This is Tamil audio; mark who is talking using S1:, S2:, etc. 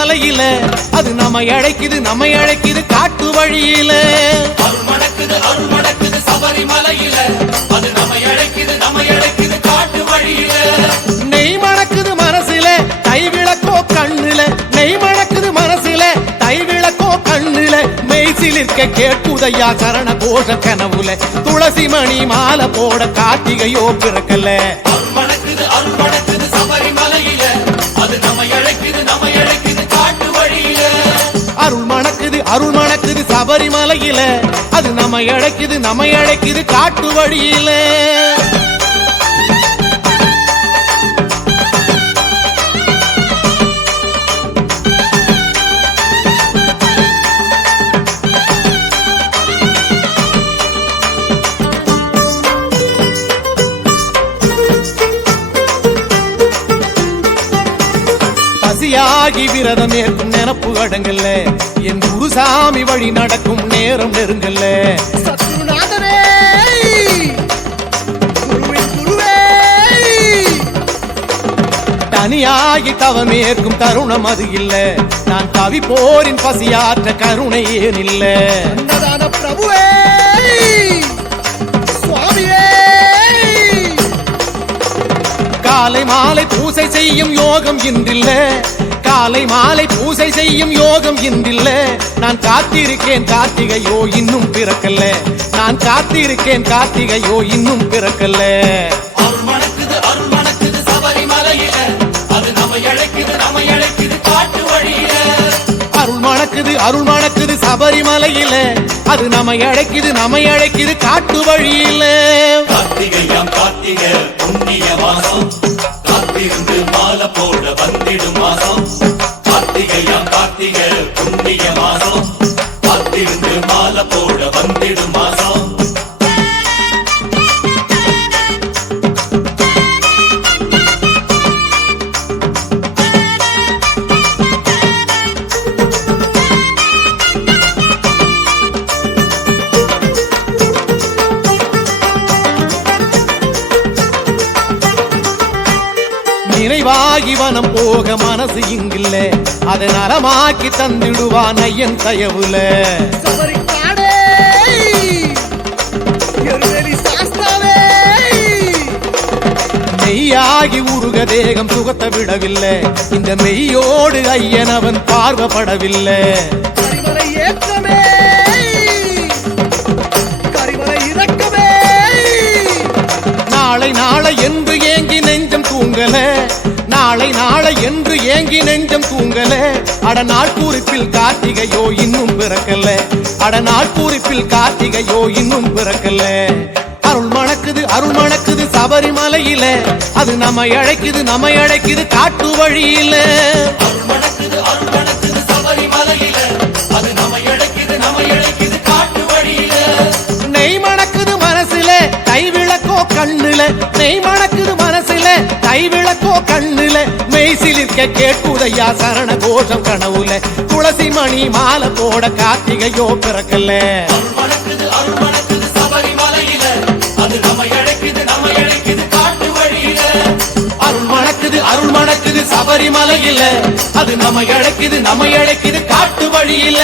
S1: சபரிமலையில அது நம்ம அழைக்குது நம்ம அழைக்குது காட்டு வழியில.
S2: அருள் மணக்குது அருள் மணக்குது சபரிமலையில. அது நம்மை அழைக்குது நம்மை அழைக்குது காட்டு வழியில.
S1: நெய் மணக்குது மனசுல தை விளக்கோ கண்ணுல. நெய் மணக்குது மனசுல தை விளக்கோ கண்ணுல. மெய் சிலிர்க்க கேட்குதையா சரண கோஷ கனவுல. துளசி மணி மாலை போட கார்த்திகையோ பிறக்கல.
S2: அருள் மணக்குது அருள் மணக்குது
S1: அருள் மணக்குது சபரிமலையில. அது நம்ம இழைக்குது நம்ம இழைக்குது காட்டு வழியில. பசியாகி விரதம் ஏற்கும் நினப்பு அடங்கல்ல என் குருசாமி வழி நடக்கும் நேரம் நெருங்கல்ல. தனியாகி தவமேற்கும் தருணம் அது இல்ல. நான் தவி போரின் பசியாற்ற கருணை ஏன் இல்ல
S3: பிரபுவே!
S1: காலை மாலை பூசை செய்யும் யோகம் இன்றில்ல. காலை மாலை பூசை செய்யும் யோகம் இன்றில்ல. நான் காத்திருக்கேன் கார்த்திகையோ இன்னும் பிறக்கல்ல. நான் காத்திருக்கேன் கார்த்திகையோ இன்னும் பிறக்கல்ல.
S2: அருள் மணக்குது அருள் மணக்குது சபரிமலையில. அது நம்மை அழைக்குது நம்மை அழைக்குது காட்டு வழியில. கார்த்திகையாம் கார்த்திகை புண்ணிய மாசம் காத்திருந்து மாலை போட வந்திடும் மாசம் கார்த்திகையா கார்த்திகை புண்ணிய மாசம்
S1: நினைவாகி வனம் போக மனசு இங்கில்ல. அதை நலமாக்கி தந்திடுவான் ஐயன் தயவுல. மெய்யாகி உருக தேகம் சுகத்தை விடவில்லை. இந்த மெய்யோடு ஐயன் அவன் பார்வப்படவில்லை. நாளை நாளை என்று ஏங்கி நெஞ்சம் தூங்கல. நாளை நாளை என்று ஏங்கி நெஞ்சம் தூங்கல. அட நாள் குறிப்பில் கார்த்திகையோ இன்னும் பிறக்கல. அட நாள் குறிப்பில் கார்த்திகையோ இன்னும் பிறக்கல. அருள் மணக்குது அருள் மணக்குது சபரிமலையில. அது நம்மை அழைக்குது நம்மை அழைக்குது காட்டு வழியில.
S2: அருள் மணக்குது அருள் மணக்குது சபரிமலையில. அது நம்மை அழைக்குது நம்மை அழைக்குது காட்டு வழியில.
S1: நெய் மணக்குது மனசுல கை விளக்கோ கண்ணுல. நெய் மணக்குது மனசுல கை விளக்கோ கண்ணுல மெய்சிலிருக்க கேட்குதையா சரண கோஷம் கனவுல. துளசி மணி மாலை போட கார்த்திகையோ பிறக்கல. அருள் மணக்குது சபரிமலையில. அது நம்ம அழைக்குது நம்ம அழைக்குது காட்டு வழியில.